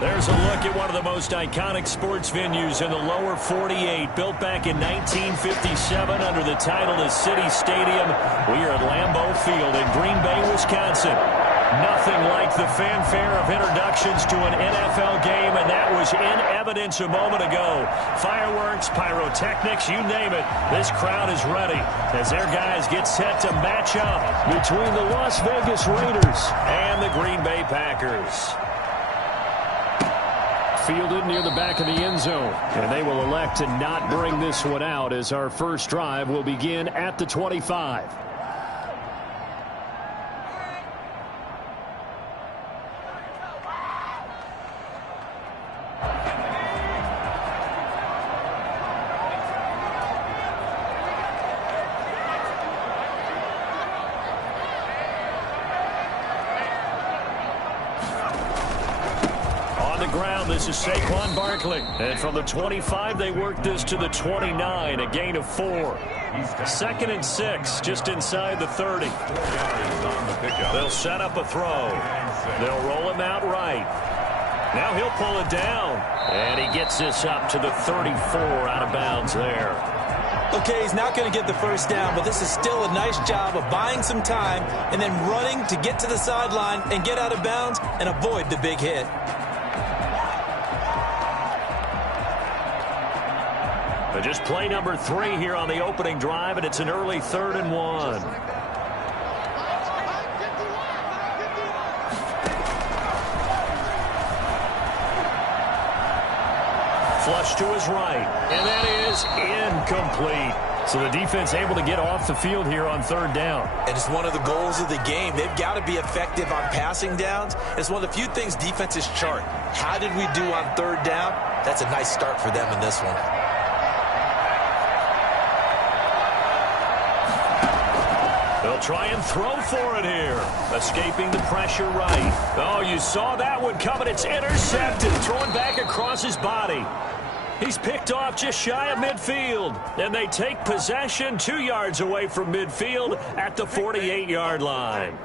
There's a look at one of the most iconic sports venues in the lower 48, built back in 1957 under the title of City Stadium. We are at Lambeau Field in Green Bay, Wisconsin. Nothing like the fanfare of introductions to an NFL game, and that was in evidence a moment ago. Fireworks, pyrotechnics, you name it. This crowd is ready as their guys get set to match up between the Las Vegas Raiders and the Green Bay Packers. Fielded near the back of the end zone, and they will elect to not bring this one out as our first drive will begin at the 25. This is Saquon Barkley. And from the 25, they work this to the 29, a gain of 4. Second and 6, just inside the 30. They'll set up a throw. They'll roll him out right. Now he'll pull it down. And he gets this up to the 34 out of bounds there. Okay, he's not going to get the first down, but this is still a nice job of buying some time and then running to get to the sideline and get out of bounds and avoid the big hit. Just play number 3 here on the opening drive, and it's an early 3rd and 1. Flush to his right, and that is incomplete. So the defense able to get off the field here on 3rd down. And it's one of the goals of the game. They've got to be effective on passing downs. It's one of the few things defenses chart. How did we do on 3rd down? That's a nice start for them in this one. They'll try and throw for it here. Escaping the pressure right. Oh, you saw that one coming. It's intercepted. Throwing back across his body. He's picked off just shy of midfield. And they take possession 2 yards away from midfield at the 48-yard line.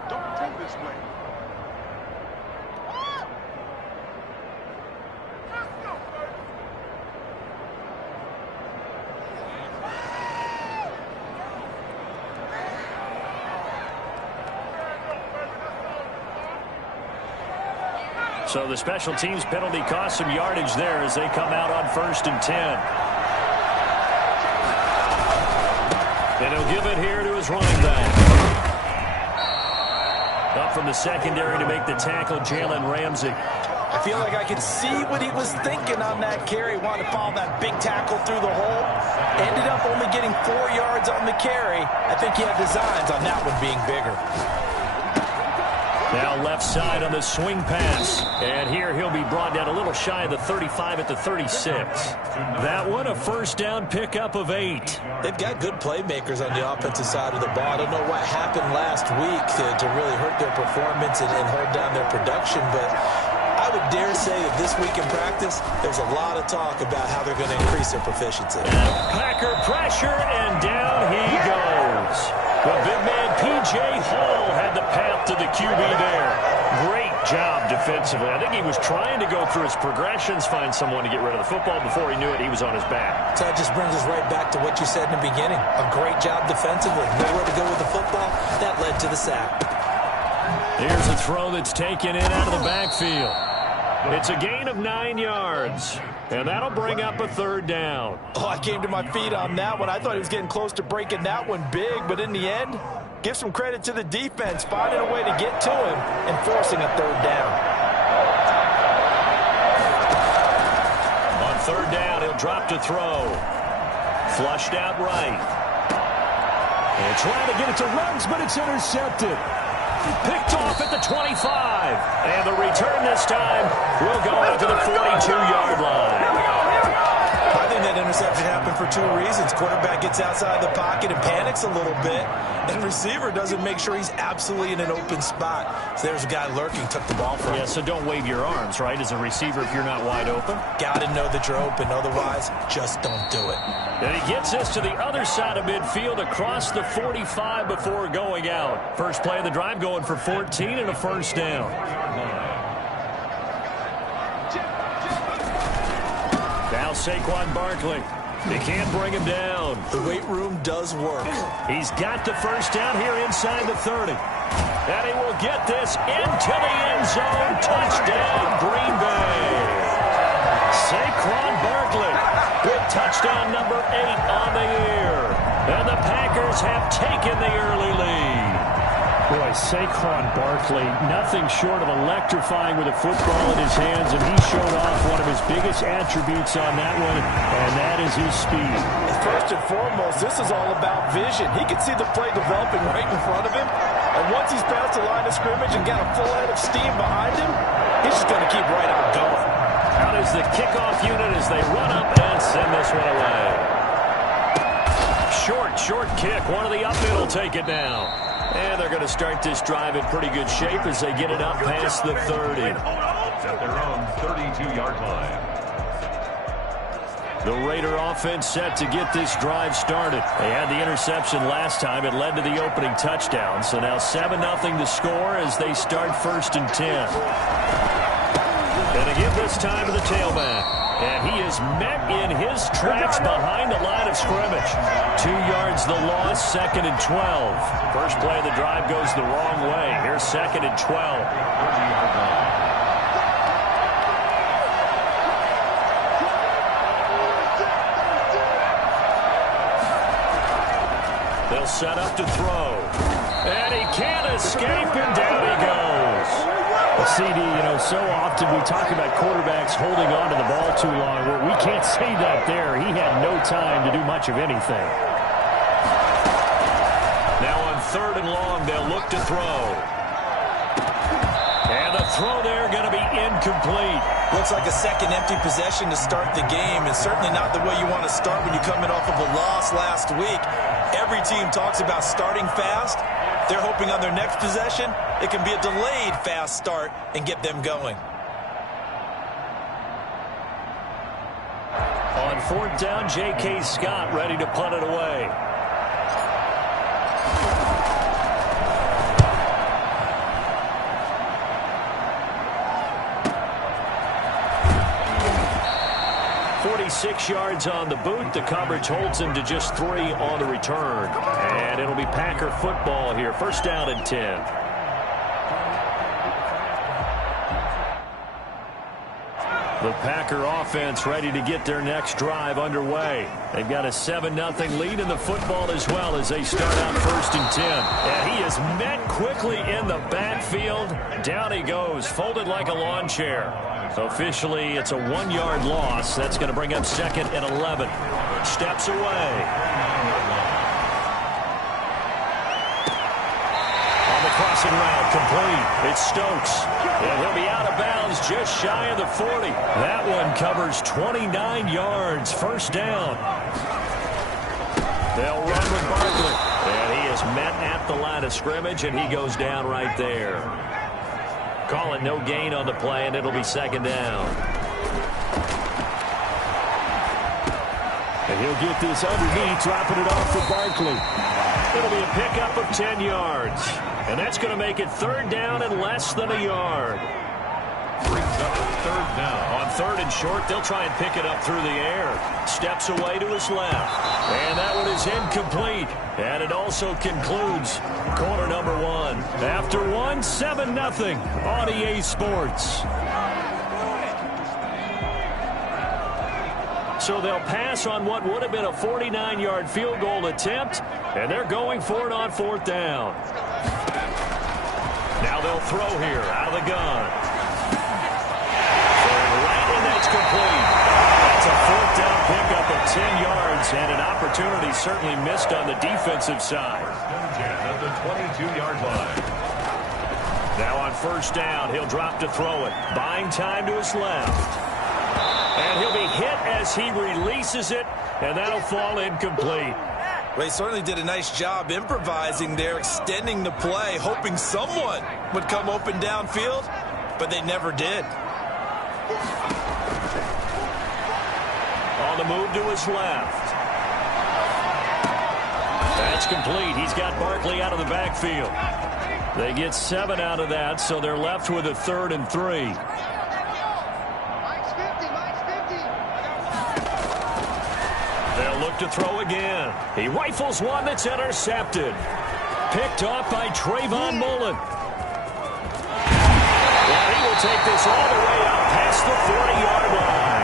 So the special teams penalty cost some yardage there as they come out on 1st and 10. And he'll give it here to his running back. Up from the secondary to make the tackle, Jalen Ramsey. I feel like I could see what he was thinking on that carry. Wanted to follow that big tackle through the hole. Ended up only getting 4 yards on the carry. I think he had designs on that one being bigger. Now left side on the swing pass. And here he'll be brought down a little shy of the 35 at the 36. That one a first down pickup of 8. They've got good playmakers on the offensive side of the ball. I don't know what happened last week to really hurt their performance and hold down their production, but I would dare say that this week in practice, there's a lot of talk about how they're going to increase their proficiency. Packer pressure, and down he goes. The big man, P.J. Hall, had the path to the QB there. Great job defensively. I think he was trying to go through his progressions, find someone to get rid of the football. Before he knew it, he was on his back. So that just brings us right back to what you said in the beginning. A great job defensively. Nowhere to go with the football. That led to the sack. Here's a throw that's taken in out of the backfield. It's a gain of 9 yards. And that'll bring up a 3rd down. Oh, I came to my feet on that one. I thought he was getting close to breaking that one big, but in the end, give some credit to the defense, finding a way to get to him and forcing a 3rd down. On 3rd down, he'll drop to throw. Flushed out right. And trying to get it to Ruggs, but it's intercepted. Picked off at the 25. And the return this time will go out to the 42-yard line. I think that interception happened for 2 reasons. Quarterback gets outside the pocket and panics a little bit, and receiver doesn't make sure he's absolutely in an open spot. So there's a guy lurking, took the ball from him. Yeah, so don't wave your arms, right, as a receiver if you're not wide open. Got to know that you're open. Otherwise, just don't do it. And he gets us to the other side of midfield across the 45 before going out. First play of the drive going for 14 and a first down. Now Saquon Barkley. They can't bring him down. The weight room does work. He's got the first down here inside the 30. And he will get this into the end zone. Touchdown, Green Bay. Saquon Barkley with touchdown number 8 on the year. And the Packers have taken the early lead. Boy, Saquon Barkley, nothing short of electrifying with a football in his hands, and he showed off one of his biggest attributes on that one, and that is his speed. First and foremost, this is all about vision. He can see the play developing right in front of him, and once he's past the line of scrimmage and got a full head of steam behind him, he's just going to keep right on going. Out is the kickoff unit as they run up and send this one away. Short kick. One of the up middle take it now. And they're going to start this drive in pretty good shape as they get it up past the 30. At their own 32-yard line. The Raider offense set to get this drive started. They had the interception last time. It led to the opening touchdown. So now 7-0 to score as they start 1st and 10. And again this time to the tailback. And he is met in his tracks behind the line of scrimmage. 2 yards the loss, 2nd and 12. First play of the drive goes the wrong way. Here's 2nd and 12. They'll set up to throw. And he can't escape, and down he goes. Well, CD, so often we talk about quarterbacks holding on to the ball too long. Well, we can't say that there. He had no time to do much of anything. Now on 3rd and long, they'll look to throw. And the throw there going to be incomplete. Looks like a second empty possession to start the game, and certainly not the way you want to start when you're coming off of a loss last week. Every team talks about starting fast. They're hoping on their next possession, it can be a delayed fast start and get them going. On 4th down, J.K. Scott ready to punt it away. Six yards on the boot. The coverage holds him to just 3 on the return. And it'll be Packer football here. 1st down and 10. The Packer offense ready to get their next drive underway. They've got a 7-0 lead in the football as well as they start out 1st and 10. And he is met quickly in the backfield. Down he goes, folded like a lawn chair. Officially, it's a 1-yard loss. That's going to bring up 2nd and 11. Steps away. On the crossing route, complete. It's Stokes. And he'll be out of bounds just shy of the 40. That one covers 29 yards. 1st down. They'll run with Barkley. And he is met at the line of scrimmage, and he goes down right there. Call it no gain on the play, and it'll be 2nd down. And he'll get this underneath, dropping it off for Barkley. It'll be a pickup of 10 yards. And that's going to make it 3rd down and less than a yard. Brings up 3rd down. On 3rd and short, they'll try and pick it up through the air. Steps away to his left. And that one is incomplete. And it also concludes quarter number 1. After 7-0 on EA Sports. So they'll pass on what would have been a 49-yard field goal attempt, and they're going for it on 4th down. Now they'll throw here out of the gun. And that's complete. That's a 4th down pickup of 10 yards, and an opportunity certainly missed on the defensive side. At the 22-yard line. Now on 1st down, he'll drop to throw it. Buying time to his left. And he'll be hit as he releases it, and that'll fall incomplete. Well, he certainly did a nice job improvising there, extending the play, hoping someone would come open downfield, but they never did. On the move to his left. That's complete. He's got Barkley out of the backfield. They get 7 out of that, so they're left with a 3rd and 3. up to throw again. He rifles one that's intercepted. Picked off by Trayvon Mullen. Well, he will take this all the way up past the 40-yard line.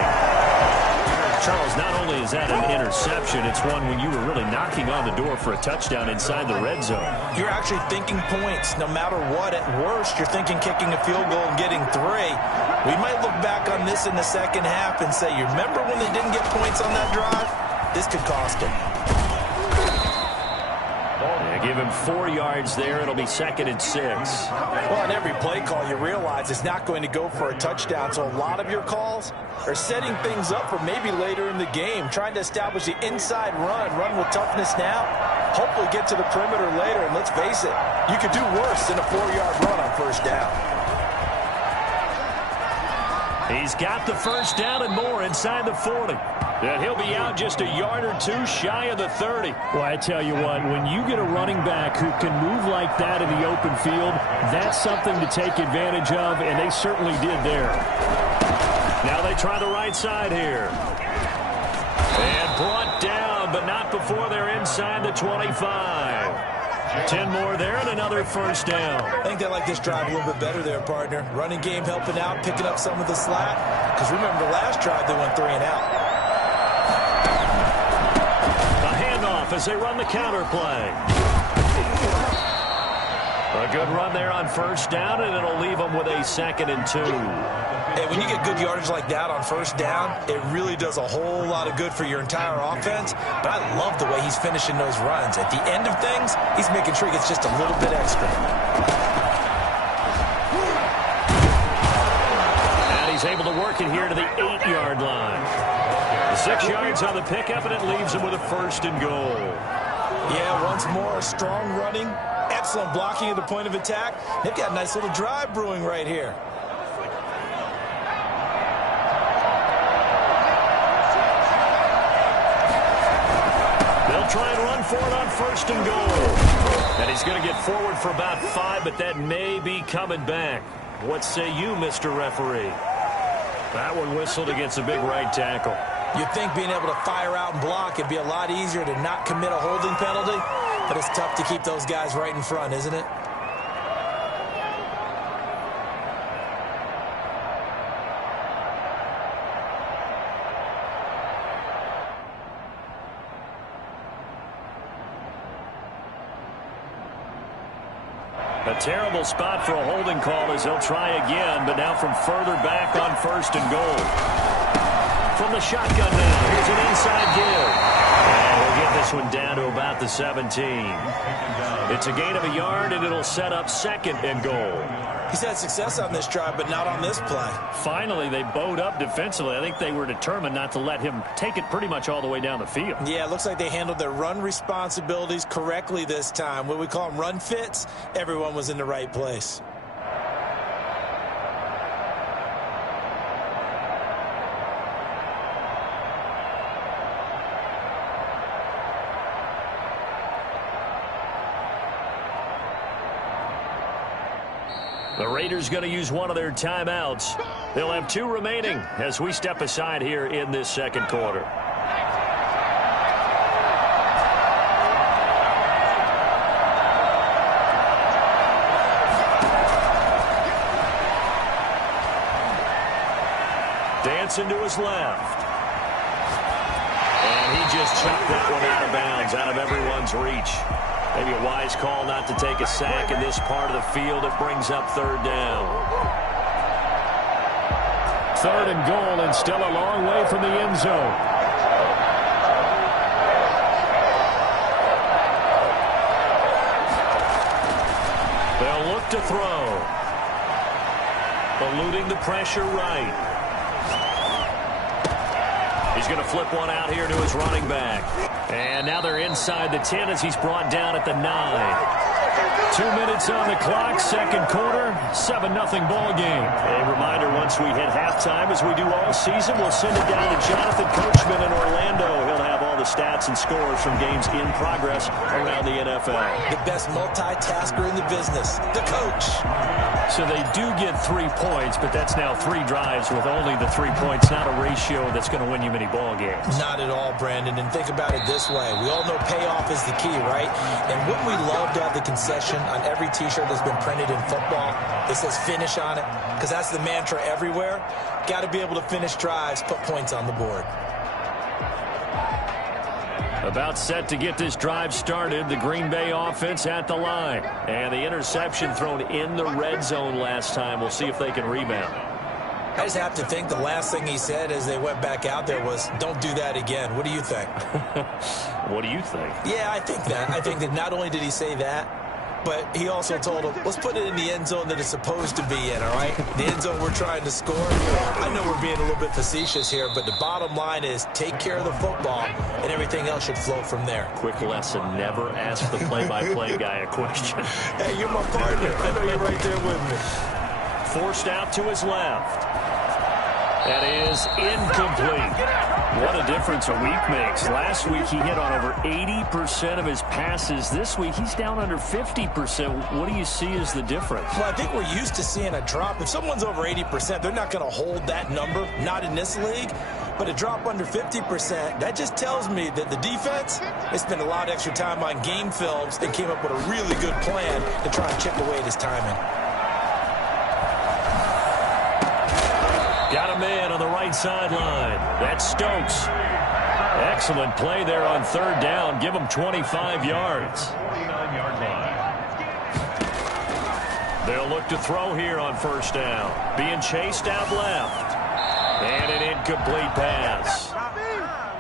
Charles, not only is that an interception, it's one when you were really knocking on the door for a touchdown inside the red zone. You're actually thinking points no matter what. At worst, you're thinking kicking a field goal and getting 3. We might look back on this in the second half and say, you remember when they didn't get points on that drive? This could cost them. Yeah, give him 4 yards there. It'll be 2nd and 6. Well, on every play call, you realize it's not going to go for a touchdown. So a lot of your calls are setting things up for maybe later in the game, trying to establish the inside run with toughness now, hopefully get to the perimeter later. And let's face it, you could do worse than a 4-yard run on first down. He's got the first down and more inside the 40. And he'll be out just a yard or 2 shy of the 30. Well, I tell you what, when you get a running back who can move like that in the open field, that's something to take advantage of, and they certainly did there. Now they try the right side here. And brought down, but not before they're inside the 25. 10 more there and another first down. I think they like this drive a little bit better there, partner. Running game helping out, picking up some of the slack. Because remember, the last drive they went 3 and out. A handoff as they run the counter play. A good run there on first down, and it'll leave them with a 2nd and 2. Hey, when you get good yardage like that on first down, it really does a whole lot of good for your entire offense. But I love the way he's finishing those runs. At the end of things, he's making sure he gets just a little bit extra. And he's able to work it here to the 8-yard line. The 6 yards on the pickup, and it leaves him with a 1st and goal. Yeah, once more, strong running, excellent blocking at the point of attack. They've got a nice little drive brewing right here. Try and run for it on 1st and goal. And he's going to get forward for about 5, but that may be coming back. What say you, Mr. Referee? That one whistled against a big right tackle. You'd think being able to fire out and block, it'd be a lot easier to not commit a holding penalty, but it's tough to keep those guys right in front, isn't it? A terrible spot for a holding call as they'll try again, but now from further back on 1st and goal. From the shotgun now, here's an inside give. And we'll get this one down to about the 17. It's a gain of a yard, and it'll set up 2nd and goal. He's had success on this drive, but not on this play. Finally, they bowed up defensively. I think they were determined not to let him take it pretty much all the way down the field. Yeah, it looks like they handled their run responsibilities correctly this time. What we call them run fits, everyone was in the right place. The Raiders going to use one of their timeouts. They'll have 2 remaining as we step aside here in this 2nd quarter. Dancing to his left. And he just chucked that one out of bounds, out of everyone's reach. Maybe a wise call not to take a sack in this part of the field. It brings up 3rd down. 3rd and goal, and still a long way from the end zone. They'll look to throw. Eluding the pressure right. He's going to flip one out here to his running back. And now they're inside the 10 as he's brought down at the 9. 2 minutes on the clock, 2nd quarter, 7-0 ball game. A reminder, once we hit halftime, as we do all season, we'll send it down to Jonathan Coachman in Orlando. He'll have all the the stats and scores from games in progress around the NFL. The best multitasker in the business, the coach. So they do get 3 points, but that's now 3 drives with only the 3 points, not a ratio that's going to win you many ball games. Not at all, Brandon. And think about it this way. We all know payoff is the key, right? And wouldn't we love to have the concession on every T-shirt that's been printed in football that says finish on it? Because that's the mantra everywhere. Got to be able to finish drives, put points on the board. About set to get this drive started, the Green Bay offense at the line. And the interception thrown in the red zone last time. We'll see if they can rebound. I just have to think the last thing he said as they went back out there was, don't do that again. What do you think? What do you think? Yeah, I think that. I think that not only did he say that, but he also told him, let's put it in the end zone that it's supposed to be in, all right? The end zone we're trying to score. I know we're being a little bit facetious here, but the bottom line is take care of the football, and everything else should flow from there. Quick lesson, never ask the play-by-play guy a question. Hey, you're my partner. I know you're right there with me. Forced out to his left. That is incomplete. What a difference a week makes. Last week he hit on over 80% of his passes. This week he's down under 50%. What do you see as the difference? Well, I think we're used to seeing a drop. If someone's over 80%, they're not going to hold that number, not in this league. But a drop under 50%, that just tells me that the defense, they spent a lot of extra time on game films and came up with a really good plan to try and chip away at his timing. Got a man on the right sideline. That's Stokes. Excellent play there on third down. Give him 25 yards. 49-yard line. They'll look to throw here on first down. Being chased out left. And an incomplete pass.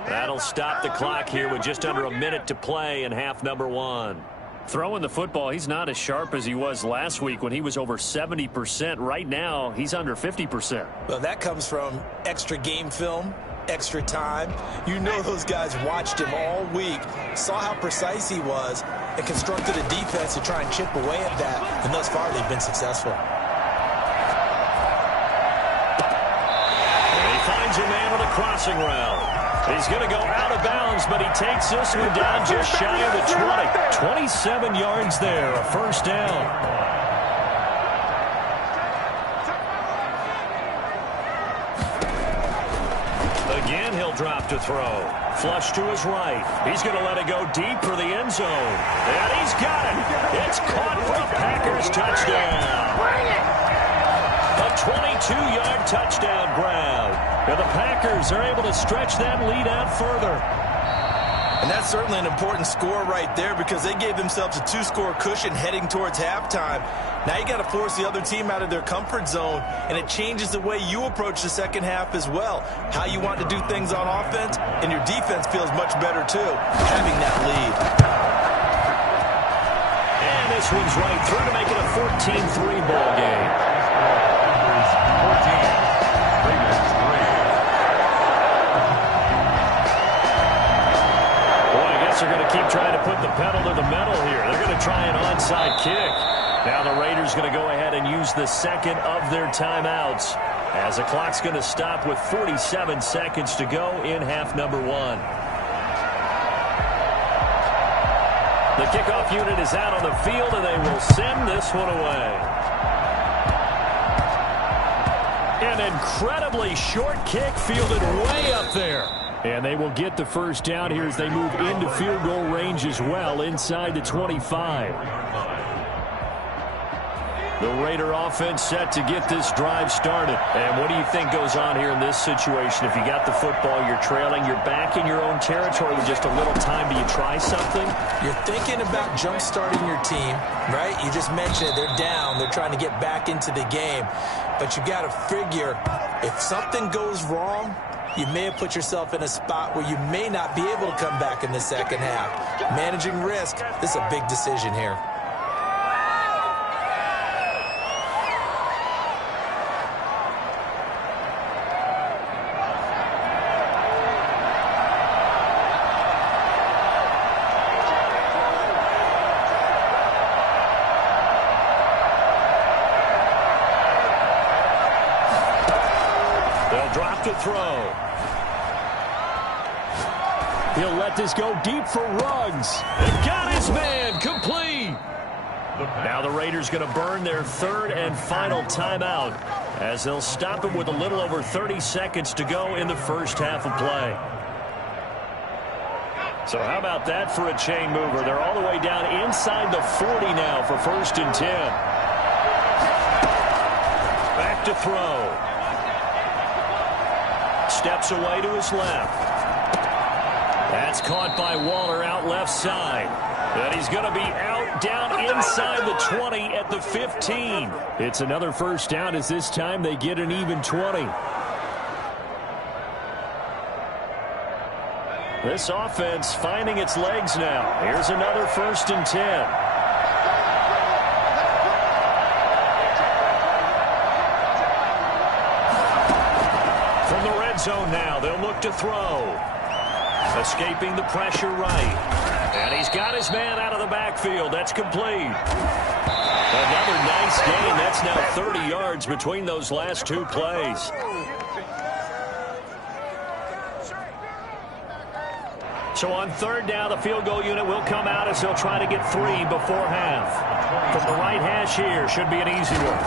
That'll stop the clock here with just under a minute to play in half number 1. Throwing the football, he's not as sharp as he was last week when he was over 70%. Right now, he's under 50%. Well, that comes from extra game film, extra time. You know those guys watched him all week, saw how precise he was, and constructed a defense to try and chip away at that. And thus far, they've been successful. And he finds a man on a crossing route. He's going to go out of bounds, but he takes this one down just shy of the 20. 27 yards there, a first down. Again, he'll drop to throw. Flush to his right. He's going to let it go deep for the end zone. And he's got it. It's caught for a Packers touchdown. A 22-yard touchdown grab. And the Packers are able to stretch that lead out further. And that's certainly an important score right there because they gave themselves a 2-score cushion heading towards halftime. Now you got to force the other team out of their comfort zone, and it changes the way you approach the second half as well. How you want to do things on offense, and your defense feels much better too, having that lead. And this one's right through to make it a 14-3 ball game. 14. Ravens 3. Boy, I guess they're going to keep trying to put the pedal to the metal here. They're going to try an onside kick. Now the Raiders going to go ahead and use the second of their timeouts as the clock's going to stop with 47 seconds to go in half number 1. The kickoff unit is out on the field, and they will send this one away. An incredibly short kick fielded way up there. And they will get the first down here as they move into field goal range as well, inside the 25. The Raider offense set to get this drive started. And what do you think goes on here in this situation? If you got the football, you're trailing, you're back in your own territory with just a little time. Do you try something? You're thinking about jump-starting your team, right? You just mentioned it. They're down. They're trying to get back into the game. But you got to figure, if something goes wrong, you may have put yourself in a spot where you may not be able to come back in the second half. Managing risk, this is a big decision here. They'll drop to throw. He'll let this go deep for Ruggs. And got his man complete. Now the Raiders going to burn their third and final timeout as they'll stop him with a little over 30 seconds to go in the first half of play. So how about that for a chain mover? They're all the way down inside the 40 now for 1st and 10. Back to throw. Steps away to his left. That's caught by Waller out left side. And he's going to be out down inside the 20 at the 15. It's another first down as this time they get an even 20. This offense finding its legs now. Here's another 1st and 10. From the red zone now, they'll look to throw. Escaping the pressure right. And he's got his man out of the backfield. That's complete. Another nice gain. That's now 30 yards between those last two plays. So on 3rd down, the field goal unit will come out as they'll try to get 3 before half. From the right hash here, should be an easy one.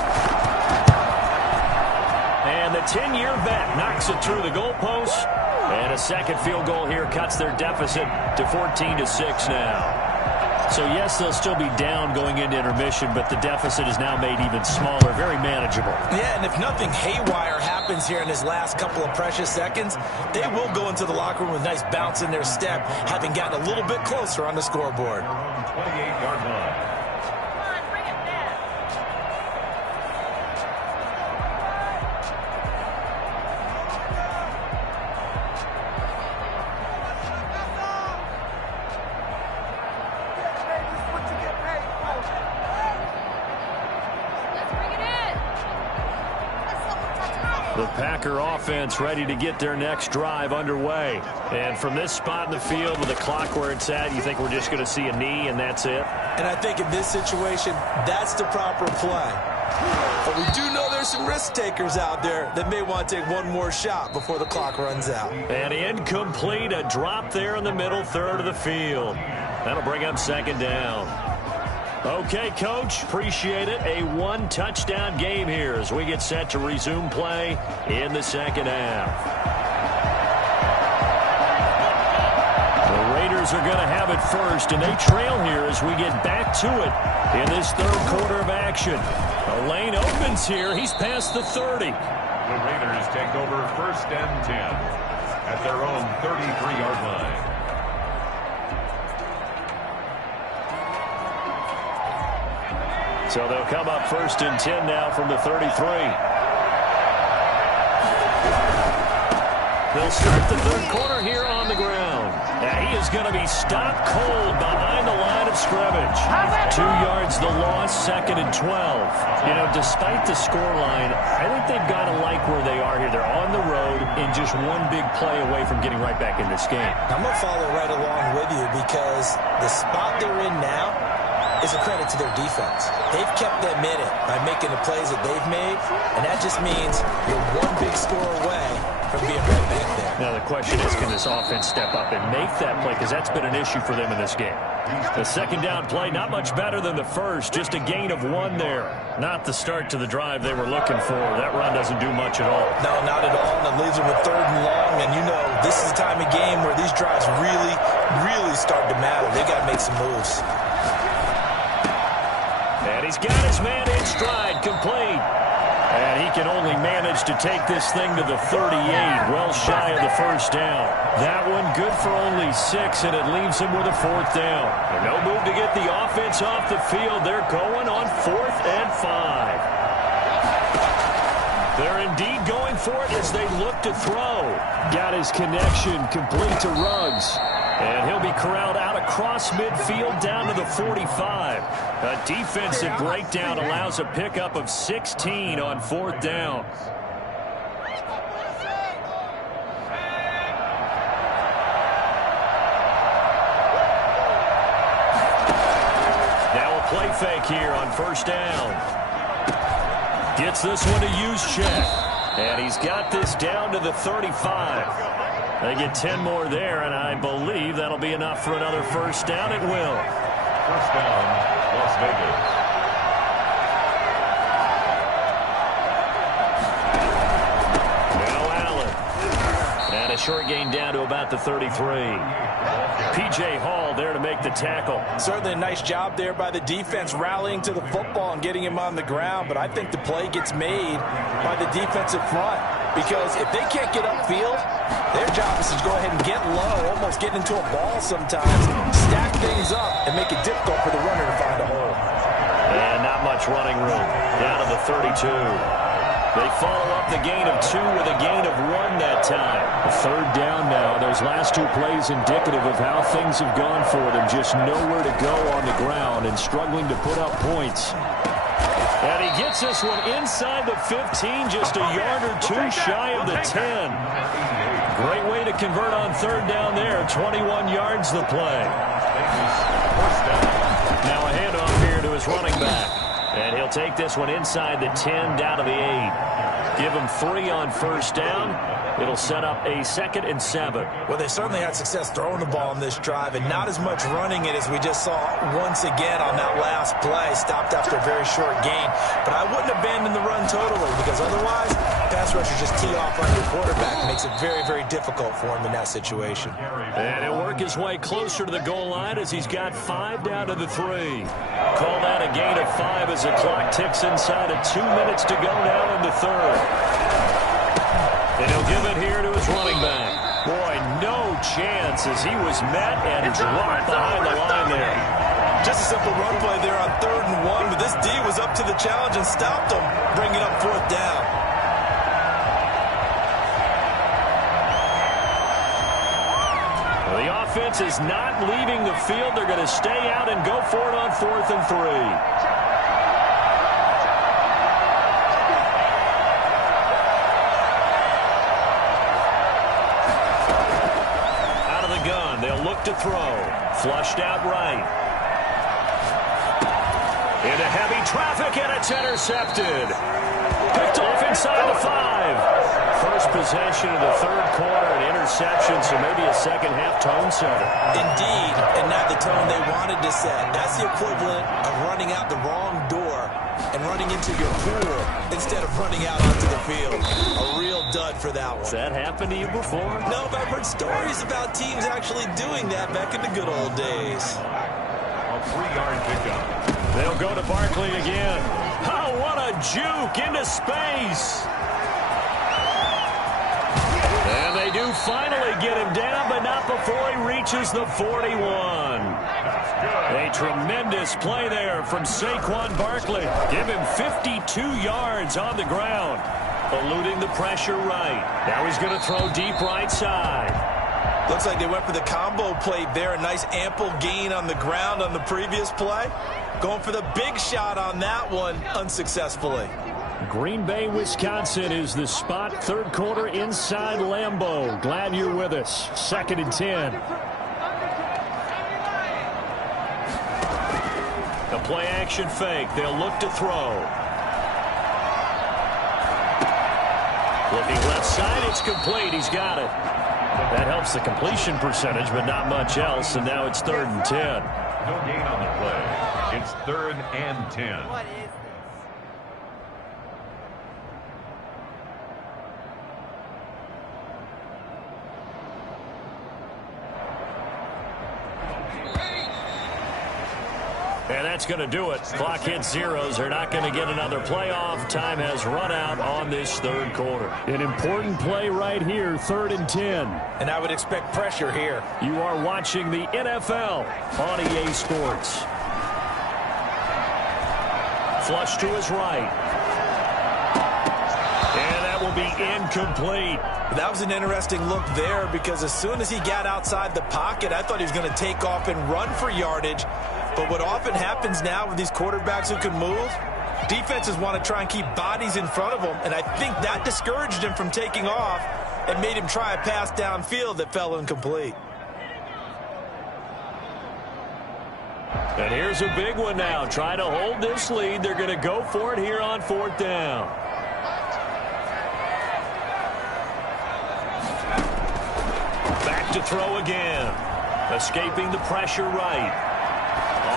And the 10-year vet knocks it through the goalpost. And a second field goal here cuts their deficit to 14-6 now. So, yes, they'll still be down going into intermission, but the deficit is now made even smaller, very manageable. Yeah, and if nothing haywire happens here in his last couple of precious seconds, they will go into the locker room with a nice bounce in their step, having gotten a little bit closer on the scoreboard. 28-yard line. The Packer offense ready to get their next drive underway. And from this spot in the field with the clock where it's at, you think we're just going to see a knee and that's it? And I think in this situation, that's the proper play. But we do know there's some risk takers out there that may want to take one more shot before the clock runs out. And incomplete, a drop there in the middle third of the field. That'll bring up 2nd down. Okay, Coach, appreciate it. A 1-touchdown game here as we get set to resume play in the second half. The Raiders are going to have it first, and they trail here as we get back to it in this 3rd quarter of action. A lane opens here. He's past the 30. The Raiders take over 1st and 10 at their own 33-yard line. So they'll come up 1st and 10 now from the 33. They'll start the 3rd quarter here on the ground. Now he is going to be stopped cold behind the line of scrimmage. 2 yards the loss, 2nd and 12. You know, despite the scoreline, I think they've got to like where they are here. They're on the road and just one big play away from getting right back in this game. I'm going to follow right along with you because the spot they're in now is a credit to their defense. They've kept them in it by making the plays that they've made, and that just means you're one big score away from being right back there. Now the question is, can this offense step up and make that play? Because that's been an issue for them in this game. The 2nd down play, not much better than the first. Just a gain of 1 there. Not the start to the drive they were looking for. That run doesn't do much at all. No, not at all. And it leaves them with 3rd and long. And you know, this is the time of game where these drives really start to matter. They got to make some moves. And he's got his man in stride, complete. And he can only manage to take this thing to the 38, well shy of the 1st down. That one good for only 6, and it leaves him with a 4th down. And no move to get the offense off the field. They're going on 4th and 5. They're indeed going for it as they look to throw. Got his connection complete to Ruggs. And he'll be corralled out across midfield down to the 45. A defensive breakdown allows a pickup of 16 on 4th down. Now a play fake here on 1st down. Gets this one to Juszczyk. And he's got this down to the 35. They get 10 more there, and I believe that'll be enough for another first down. It will. First down, Las Vegas. Now Allen. And a short gain down to about the 33. P.J. Hall there to make the tackle. Certainly a nice job there by the defense rallying to the football and getting him on the ground, but I think the play gets made by the defensive front because if they can't get upfield, their job is to go ahead and get low, almost get into a ball sometimes, stack things up, and make it difficult for the runner to find a hole. And not much running room. Down to the 32. They follow up the gain of 2 with a gain of 1 that time. A third down now. Those last 2 plays indicative of how things have gone for them. Just nowhere to go on the ground and struggling to put up points. And he gets this one inside the 15, just a yard or 2 shy of the 10. Great way to convert on third down there. 21 yards the play. Now a handoff here to his running back. And he'll take this one inside the 10 down to the 8. Give him 3 on first down. It'll set up a 2nd and 7. Well, they certainly had success throwing the ball on this drive and not as much running it as we just saw once again on that last play. Stopped after a very short gain. But I wouldn't abandon the run totally because otherwise, pass rushers just tee off on your quarterback. It makes it very, very difficult for him in that situation. And he'll work his way closer to the goal line as he's got 5 down to the 3. Call that a gain of 5 as the clock ticks inside of 2 minutes to go now in the third. And he'll give it here to his running back. Boy, no chance as he was met and dropped behind the line there. Just a simple run play there on 3rd and 1, but this D was up to the challenge and stopped him, bringing up 4th down. The offense is not leaving the field. They're going to stay out and go for it on 4th and 3. To throw. Flushed out right. Into heavy traffic, and it's intercepted. Picked off inside the 5. First possession of the third quarter, an interception, so maybe a second-half tone setter. Indeed, and not the tone they wanted to set. That's the equivalent of running out the wrong door and running into your pool instead of running out onto the field. A real dud for that one. Has that happened to you before? No, but I've heard stories about teams actually doing that back in the good old days. A 3-yard pickup. They'll go to Barkley again. Oh, what a juke into space. And they do finally get him down, but not before he reaches the 41. A tremendous play there from Saquon Barkley. Give him 52 yards on the ground. Eluding the pressure right. Now he's going to throw deep right side. Looks like they went for the combo play there. A nice ample gain on the ground on the previous play. Going for the big shot on that one unsuccessfully. Green Bay, Wisconsin is the spot. Third quarter inside Lambeau. Glad you're with us. 2nd and 10. A play action fake. They'll look to throw. Looking left side. It's complete. He's got it. That helps the completion percentage, but not much else. And now it's 3rd and 10. No gain on the play. It's 3rd and 10. What is And that's going to do it. Clock hits zeros. They're not going to get another playoff. Time has run out on this third quarter. An important play right here, 3rd and 10. And I would expect pressure here. You are watching the NFL on EA Sports. Flush to his right. And that will be incomplete. That was an interesting look there because as soon as he got outside the pocket, I thought he was going to take off and run for yardage. But what often happens now with these quarterbacks who can move, defenses want to try and keep bodies in front of them, and I think that discouraged him from taking off and made him try a pass downfield that fell incomplete. And here's a big one now. Try to hold this lead. They're going to go for it here on 4th down. to throw again. Escaping the pressure right.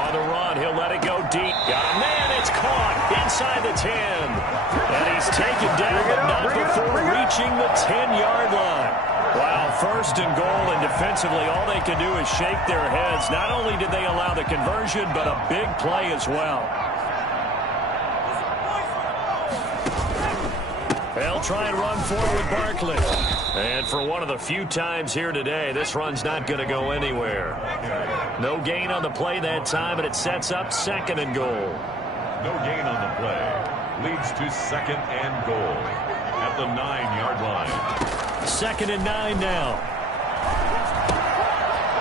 On the run, he'll let it go deep. Got a man, it's caught inside the 10. And he's taken down, but not before reaching the 10-yard line. Wow, first and goal, and defensively, all they can do is shake their heads. Not only did they allow the conversion, but a big play as well. They'll try and run forward with Barkley. And for one of the few times here today, this run's not going to go anywhere. No gain on the play that time, and it sets up second and goal. No gain on the play. Leads to second and goal at the 9-yard line. Second and 9 now.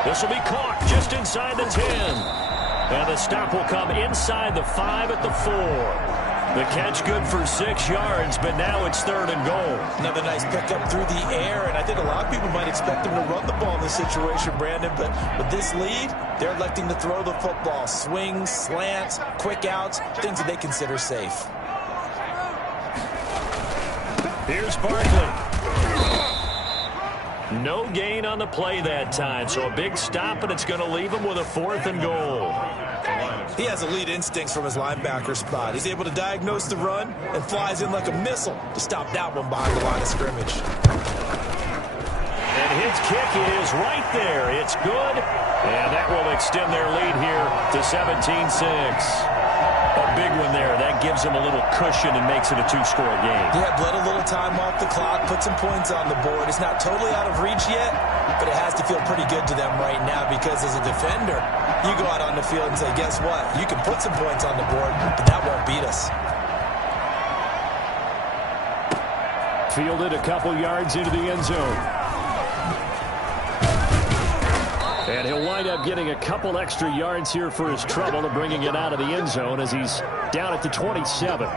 This will be caught just inside the 10. And the stop will come inside the 5 at the 4. The catch good for 6 yards, but now it's third and goal. Another nice pickup through the air, and I think a lot of people might expect them to run the ball in this situation, Brandon, but with this lead, they're electing to throw the football. Swings, slants, quick outs, things that they consider safe. Here's Barkley. No gain on the play that time, so a big stop, and it's going to leave him with a 4th and goal. He has elite instincts from his linebacker spot. He's able to diagnose the run and flies in like a missile to stop that one behind the line of scrimmage. And his kick is right there. It's good, and that will extend their lead here to 17-6. A big one there. That gives them a little cushion and makes it a 2-score game. Yeah, let a little time off the clock, put some points on the board. It's not totally out of reach yet, but it has to feel pretty good to them right now because as a defender, you go out on the field and say, guess what? You can put some points on the board, but that won't beat us. Fielded a couple yards into the end zone. And he'll wind up getting a couple extra yards here for his trouble and bringing it out of the end zone as he's down at the 27.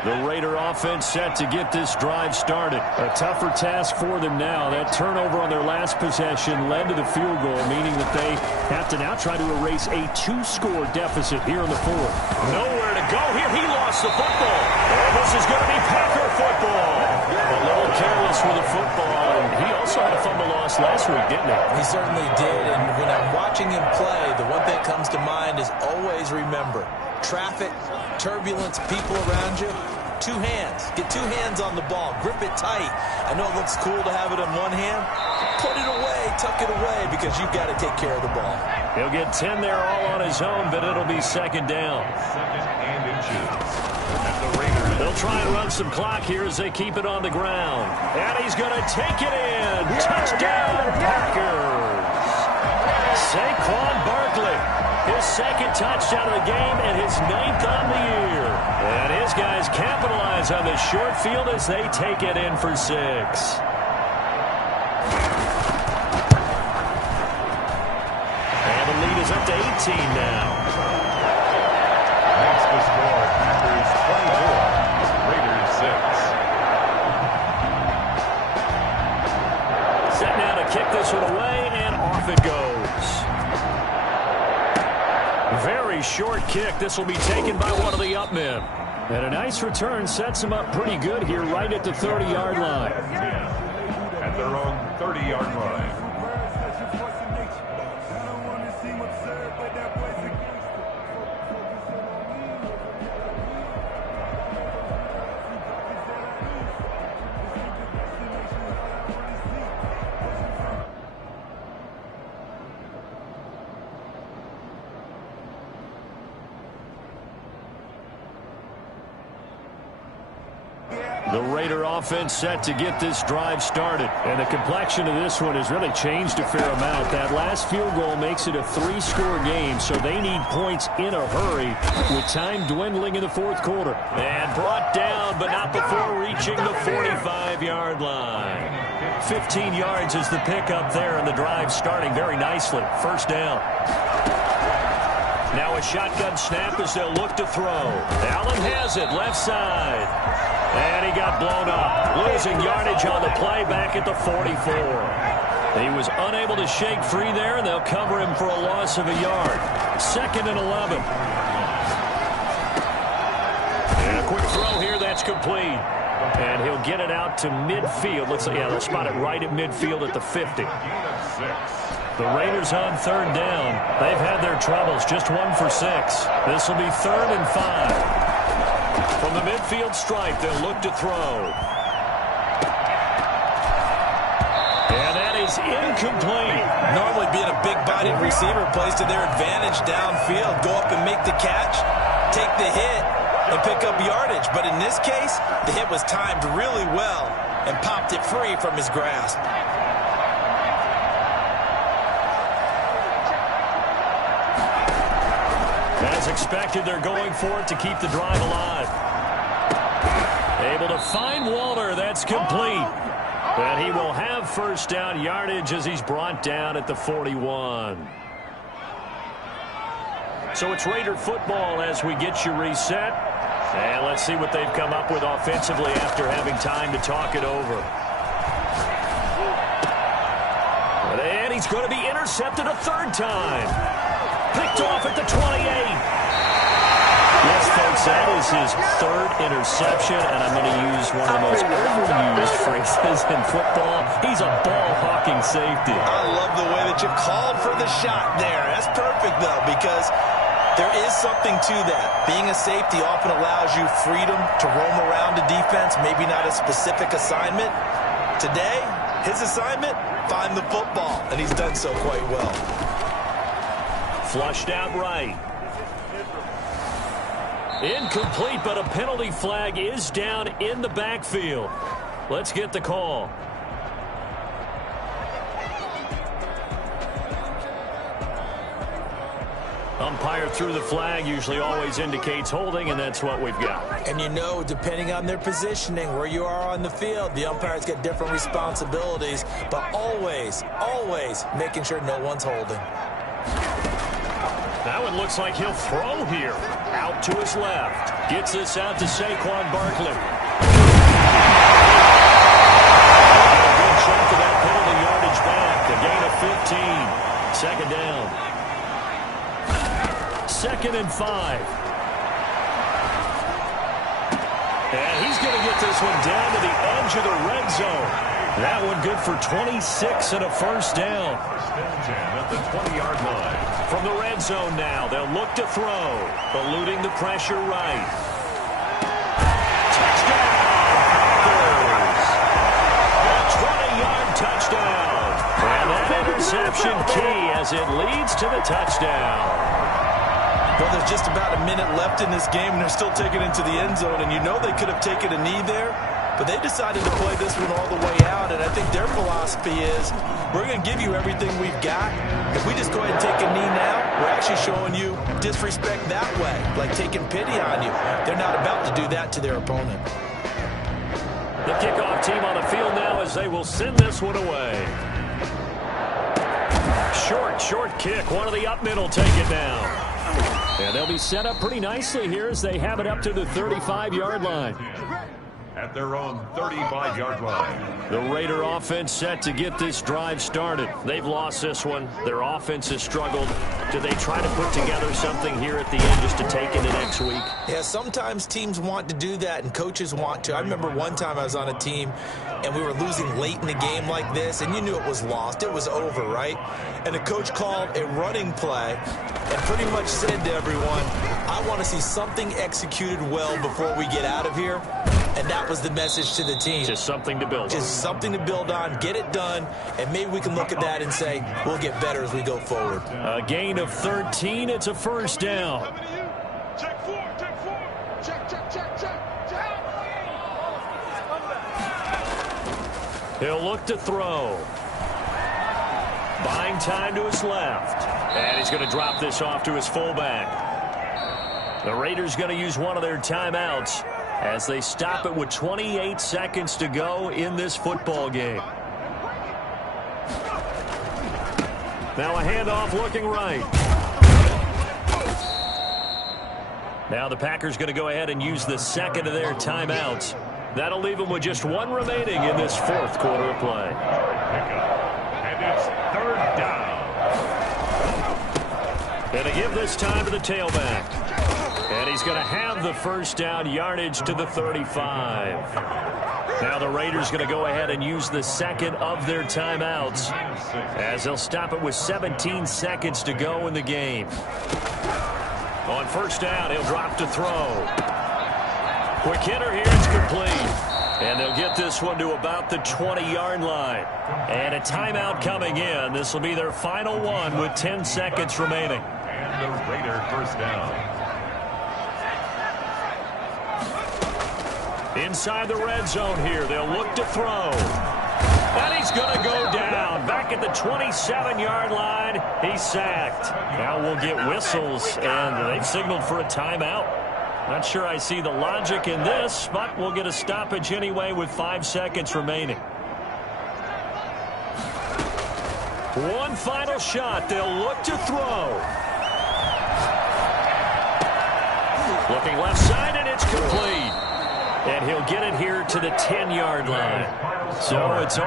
The Raider offense set to get this drive started. A tougher task for them now. That turnover on their last possession led to the field goal, meaning that they have to now try to erase a 2-score deficit here in the 4th. Nowhere to go here. He lost the football. And this is going to be Packer football. A little careless with the football. And he also had a fumble loss last week, didn't he? He certainly did. And when I'm watching him play, the one thing that comes to mind is always remember, traffic, turbulence, people around you, 2 hands. Get 2 hands on the ball. Grip it tight. I know it looks cool to have it on one hand. Put it away. Tuck it away because you've got to take care of the ball. He'll get 10 there all on his own, but it'll be second down. Second and inches. At the Raiders. They'll try and run some clock here as they keep it on the ground. And he's going to take it in. Touchdown, Packers. Saquon Barkley. His second touchdown of the game and his 9th on the year. And his guys capitalize on the short field as they take it in for 6. And the lead is up to 18 now. Makes the score. Packers 24. Raiders 6. Set now to kick this one away, and off it goes. Very short kick. This will be taken by one of the up men. And a nice return sets them up pretty good here right at the 30-yard line. At their own 30-yard line. The Raider offense set to get this drive started. And the complexion of this one has really changed a fair amount. That last field goal makes it a 3-score game, so they need points in a hurry with time dwindling in the 4th quarter. And brought down, but not before reaching the 45-yard line. 15 yards is the pickup there, and the drive starting very nicely. First down. Now a shotgun snap as they'll look to throw. Allen has it, left side. And he got blown up, losing yardage on the play back at the 44. He was unable to shake free there, and they'll cover him for a loss of a yard. Second and 11. Quick throw here, that's complete. And he'll get it out to midfield. Looks like, yeah, they'll spot it right at midfield at the 50. The Raiders on third down. They've had their troubles, just 1 for 6. This will be 3rd and 5. From the midfield stripe, they'll look to throw. And that is incomplete. Normally being a big-bodied receiver plays to their advantage downfield. Go up and make the catch, take the hit, and pick up yardage. But in this case, the hit was timed really well and popped it free from his grasp. As expected, they're going for it to keep the drive alive. Able to find Walter. That's complete. And he will have first down yardage as he's brought down at the 41. So it's Raider football as we get you reset. And let's see what they've come up with offensively after having time to talk it over. And he's going to be intercepted a 3rd time. Picked off at the 28. Yes, folks, that is his 3rd interception, and I'm going to use one of the most overused phrases in football. He's a ball-hawking safety. I love the way that you called for the shot there. That's perfect, though, because there is something to that. Being a safety often allows you freedom to roam around the defense, maybe not a specific assignment. Today, his assignment, find the football, and he's done so quite well. Flushed out right. Incomplete, but a penalty flag is down in the backfield. Let's get the call. Umpire threw the flag, usually always indicates holding, and that's what we've got. And you know, depending on their positioning, where you are on the field, the umpires get different responsibilities, but always, always making sure no one's holding. Now it looks like he'll throw here. Out to his left. Gets this out to Saquon Barkley. A good chunk of that penalty yardage back. A gain of 15. 2nd down. 2nd and 5. And he's going to get this one down to the edge of the red zone. That one good for 26 and a first down. At the 20-yard line. From the red zone now, they'll look to throw. Eluding the pressure right. Touchdown! Packers! A 20-yard touchdown. And that interception key as it leads to the touchdown. Well, there's just about a minute left in this game, and they're still taking it into the end zone. And you know they could have taken a knee there, but they decided to play this one all the way out. And I think their philosophy is, we're going to give you everything we've got. If we just go ahead and take a knee now, we're actually showing you disrespect that way, like taking pity on you. They're not about to do that to their opponent. The kickoff team on the field now as they will send this one away. Short kick. One of the up middle take it down. And they'll be set up pretty nicely here as they have it up to the 35-yard line. At their own 35-yard line. The Raider offense set to get this drive started. They've lost this one. Their offense has struggled. Do they try to put together something here at the end just to take into next week? Yeah, sometimes teams want to do that and coaches want to. I remember one time I was on a team and we were losing late in the game like this, and you knew it was lost. It was over, right? And the coach called a running play and pretty much said to everyone, I want to see something executed well before we get out of here. And that was the message to the team. Just something to build on. Just something to build on, get it done, and maybe we can look at that and say, we'll get better as we go forward. A gain of 13, it's a first down. Check 4, check 4. Check. He'll look to throw. Buying time to his left. And he's going to drop this off to his fullback. The Raiders going to use one of their timeouts as they stop it with 28 seconds to go in this football game. Now a handoff looking right. Now the Packers going to go ahead and use the second of their timeouts. That'll leave them with just one remaining in this fourth quarter of play. And it's 3rd down. Going to give this time to the tailback. And he's he's going to have the first down, yardage to the 35. Now the Raiders going to go ahead and use the second of their timeouts as they'll stop it with 17 seconds to go in the game. On first down, he'll drop to throw. Quick hitter here, it's complete. And they'll get this one to about the 20-yard line. And a timeout coming in. This will be their final one with 10 seconds remaining. And the Raider first down. Inside the red zone here, they'll look to throw. And he's going to go down. Back at the 27-yard line, he's sacked. Now we'll get whistles, and they've signaled for a timeout. Not sure I see the logic in this, but we'll get a stoppage anyway with 5 seconds remaining. One final shot. They'll look to throw. Looking left side, and it's complete. And he'll get it here to the 10-yard line. So it's all